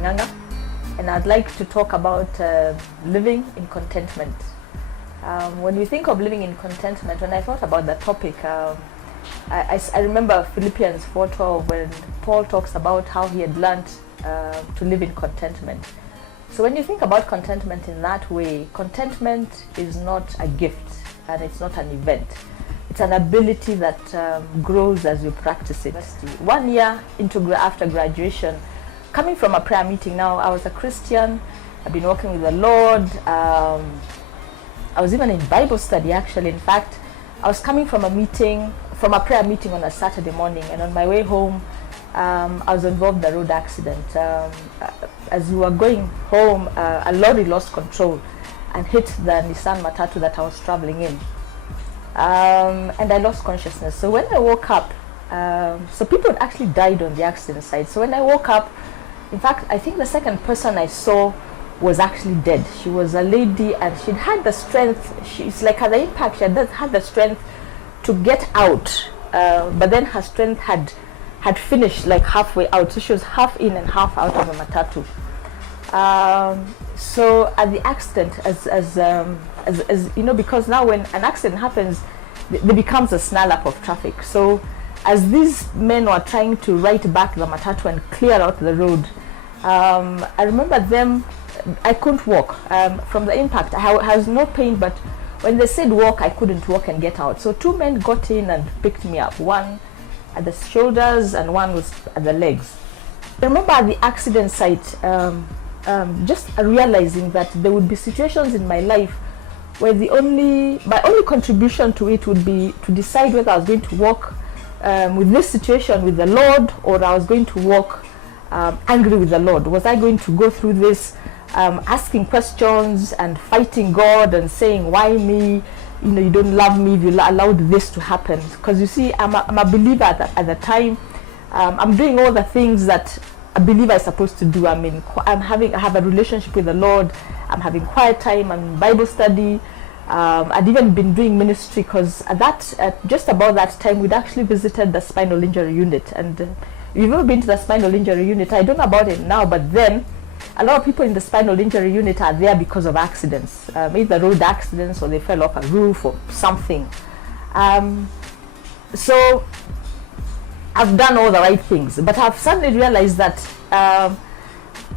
Nganga, and I'd like to talk about living in contentment. When you think of living in contentment, when I thought about the topic, I remember Philippians 4:12, when Paul talks about how he had learned to live in contentment. So when you think about contentment in that way, contentment is not a gift and it's not an event. It's an ability that grows as you practice it. 1 year after graduation, coming from a prayer meeting now, I was a Christian, I've been walking with the Lord. I was even in Bible study actually. In fact, I was coming from a prayer meeting on a Saturday morning, and on my way home, I was involved in a road accident. As we were going home, a lorry lost control and hit the Nissan Matatu that I was traveling in. And I lost consciousness. So when I woke up, so people had actually died on the accident site. So when I woke up, in fact, I think the second person I saw was actually dead. She was a lady, and she'd had the strength. She's like, at the impact, she had the strength to get out, but then her strength had finished like halfway out. So she was half in and half out of a matatu. So at the accident, as you know, because now when an accident happens, there becomes a snarl up of traffic. So as these men were trying to right back the matatu and clear out the road, I remember them. I couldn't walk from the impact. I has no pain, but when they said walk, I couldn't walk and get out. So two men got in and picked me up, one at the shoulders and one was at the legs. I remember at the accident site, just realizing that there would be situations in my life where my only contribution to it would be to decide whether I was going to walk with this situation with the Lord, or I was going to walk angry with the Lord. Was I going to go through this asking questions and fighting God and saying, why me? You know, you don't love me if you allowed this to happen. Because you see, I'm a believer at the time. I'm doing all the things that a believer is supposed to do. I have a relationship with the Lord. I'm having quiet time. I'm in Bible study. I'd even been doing ministry, because at just about that time, we'd actually visited the spinal injury unit. And if you've ever been to the spinal injury unit, I don't know about it now, but then a lot of people in the spinal injury unit are there because of accidents, either road accidents or they fell off a roof or something. So I've done all the right things, but I've suddenly realized that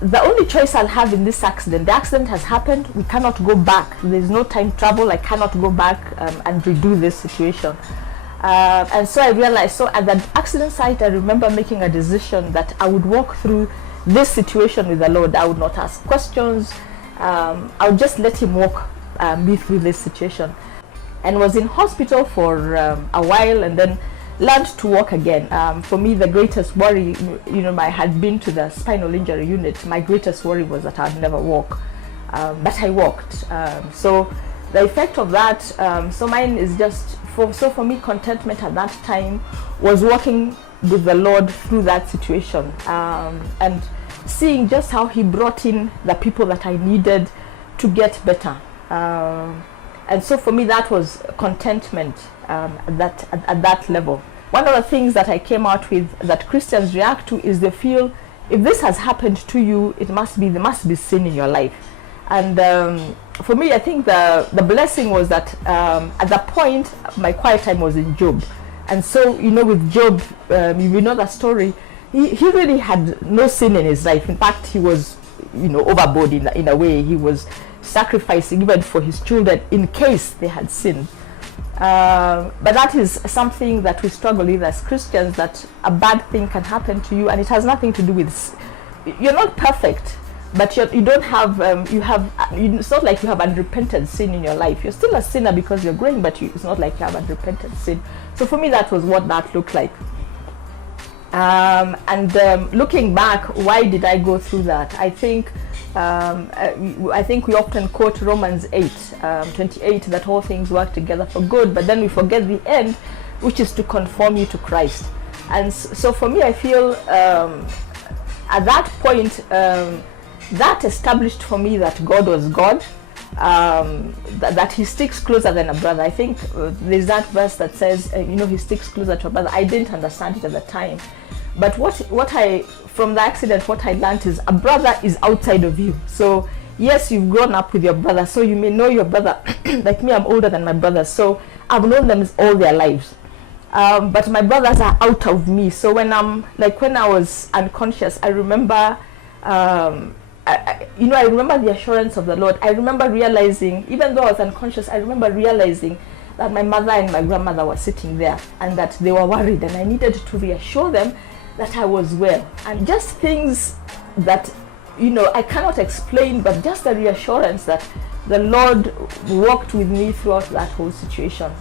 the only choice I'll have in this accident, the accident has happened, we cannot go back. There's no time travel. I cannot go back and redo this situation. And so I realized, so at the accident site, I remember making a decision that I would walk through this situation with the Lord. I would not ask questions. I would just let him walk me through this situation. And was in hospital for a while, and then learned to walk again. For me, the greatest worry, I had been to the spinal injury unit. My greatest worry was that I'd never walk, but I walked. So the effect of that, so mine is just, for me, contentment at that time was walking with the Lord through that situation, and seeing just how he brought in the people that I needed to get better. And so for me, that was contentment at that level. One of the things that I came out with that Christians react to is they feel, if this has happened to you, there must be sin in your life. And for me, I think the blessing was that at that point, my quiet time was in Job. And so, with Job, you know the story, he really had no sin in his life. In fact, he was, overboard in a way. He was sacrificing even for his children in case they had sinned. But that is something that we struggle with as Christians, that a bad thing can happen to you, and it has nothing to do with, you're not perfect, but you don't have, it's not like you have unrepented sin in your life. You're still a sinner because you're growing, but it's not like you have unrepented sin. So for me, that was what that looked like. Looking back, why did I go through that? I think we often quote Romans 8:28, that all things work together for good, but then we forget the end, which is to conform you to Christ. And so for me, I feel at that point, that established for me that God was God, that he sticks closer than a brother. I think there's that verse that says, he sticks closer to a brother. I didn't understand it at the time, But what I from the accident, what I learned is a brother is outside of you. So yes, you've grown up with your brother, so you may know your brother. Like me, I'm older than my brothers, so I've known them all their lives. But my brothers are out of me. So when I was unconscious, I remember, I remember the assurance of the Lord. I remember realizing, even though I was unconscious, I remember realizing that my mother and my grandmother were sitting there and that they were worried, and I needed to reassure them that I was well. And just things that, I cannot explain, but just the reassurance that the Lord walked with me throughout that whole situation.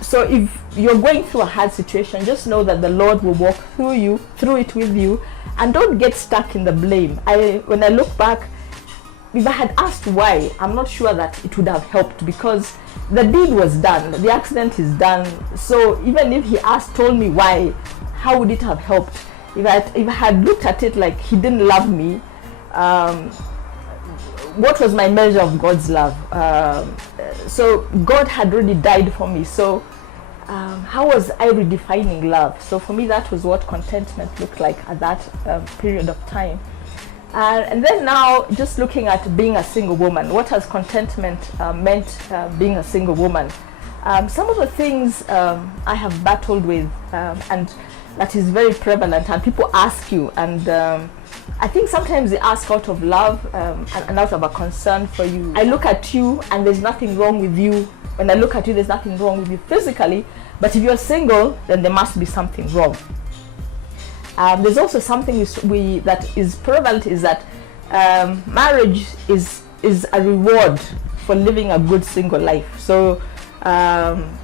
So if you're going through a hard situation, just know that the Lord will walk through it with you, and don't get stuck in the blame. When I look back, if I had asked why, I'm not sure that it would have helped, because the deed was done, the accident is done. So even if he told me why, how would it have helped? If I had looked at it like he didn't love me, what was my measure of God's love? So God had already died for me. So how was I redefining love? So for me, that was what contentment looked like at that period of time. And then now, just looking at being a single woman, what has contentment meant being a single woman? Some of the things I have battled with, and that is very prevalent, and people ask you, and I think sometimes they ask out of love and out of a concern for you. I look at you and there's nothing wrong with you. When I look at you, there's nothing wrong with you physically, but if you're single, then there must be something wrong. There's also something that is prevalent, is that marriage is a reward for living a good single life. So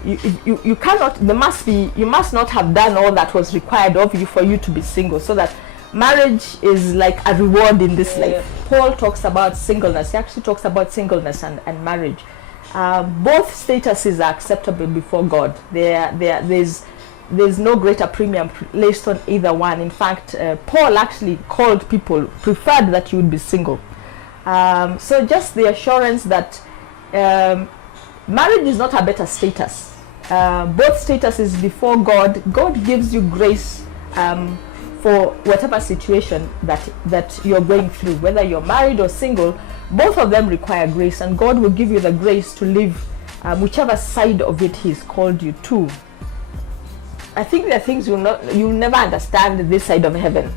you must not have done all that was required of you for you to be single, so that marriage is like a reward in this life. Paul talks about singleness. He actually talks about singleness and marriage. Both statuses are acceptable before God. There's no greater premium placed on either one. In fact, Paul actually called people, preferred that you would be single. So just the assurance that marriage is not a better status. Both statuses before God. God gives you grace for whatever situation that you're going through, whether you're married or single. Both of them require grace, and God will give you the grace to live whichever side of it He's called you to. I think there are things you'll never understand this side of heaven.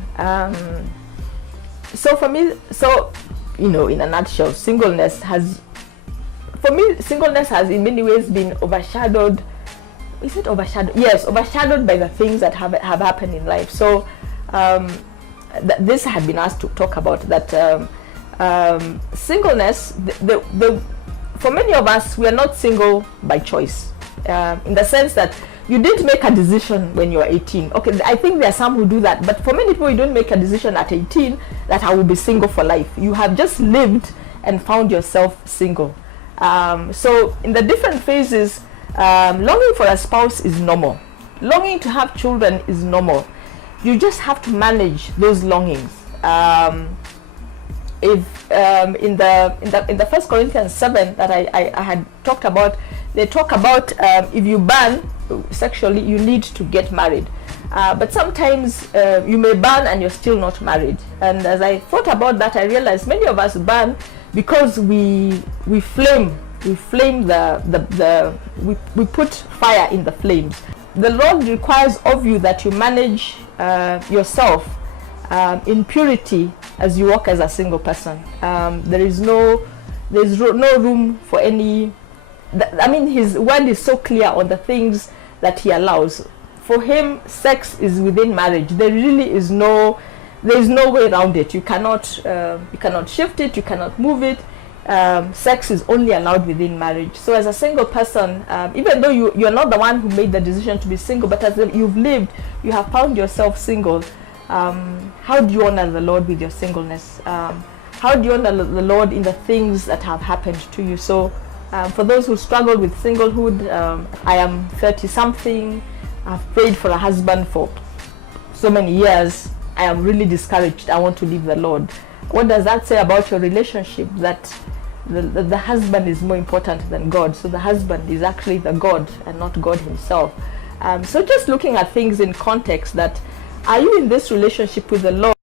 So for me, in a nutshell, singleness has in many ways been overshadowed. Is it overshadowed? Yes, overshadowed by the things that have happened in life. So this I had been asked to talk about that. Singleness, for many of us, we are not single by choice, in the sense that you didn't make a decision when you were 18. Okay, I think there are some who do that, but for many people, you don't make a decision at 18 that I will be single for life. You have just lived and found yourself single. So in the different phases, longing for a spouse is normal. Longing to have children is normal. You just have to manage those longings. If in the 1 Corinthians 7 that I had talked about, they talk about if you burn sexually, you need to get married. But sometimes you may burn and you're still not married. And as I thought about that, I realized many of us burn because we flame we put fire in the flames. The Lord requires of you that you manage yourself in purity as you walk as a single person. There's no room for any. His word is so clear on the things that He allows. For Him, sex is within marriage. There is no way around it. You cannot shift it. You cannot move it. Sex is only allowed within marriage. So as a single person, even though you're not the one who made the decision to be single, but as you've lived, you have found yourself single. How do you honor the Lord with your singleness? How do you honor the Lord in the things that have happened to you? So for those who struggle with singlehood, I am 30-something. I've prayed for a husband for so many years. I am really discouraged. I want to leave the Lord. What does that say about your relationship? That the husband is more important than God. So the husband is actually the God and not God Himself. So just looking at things in context, that are you in this relationship with the Lord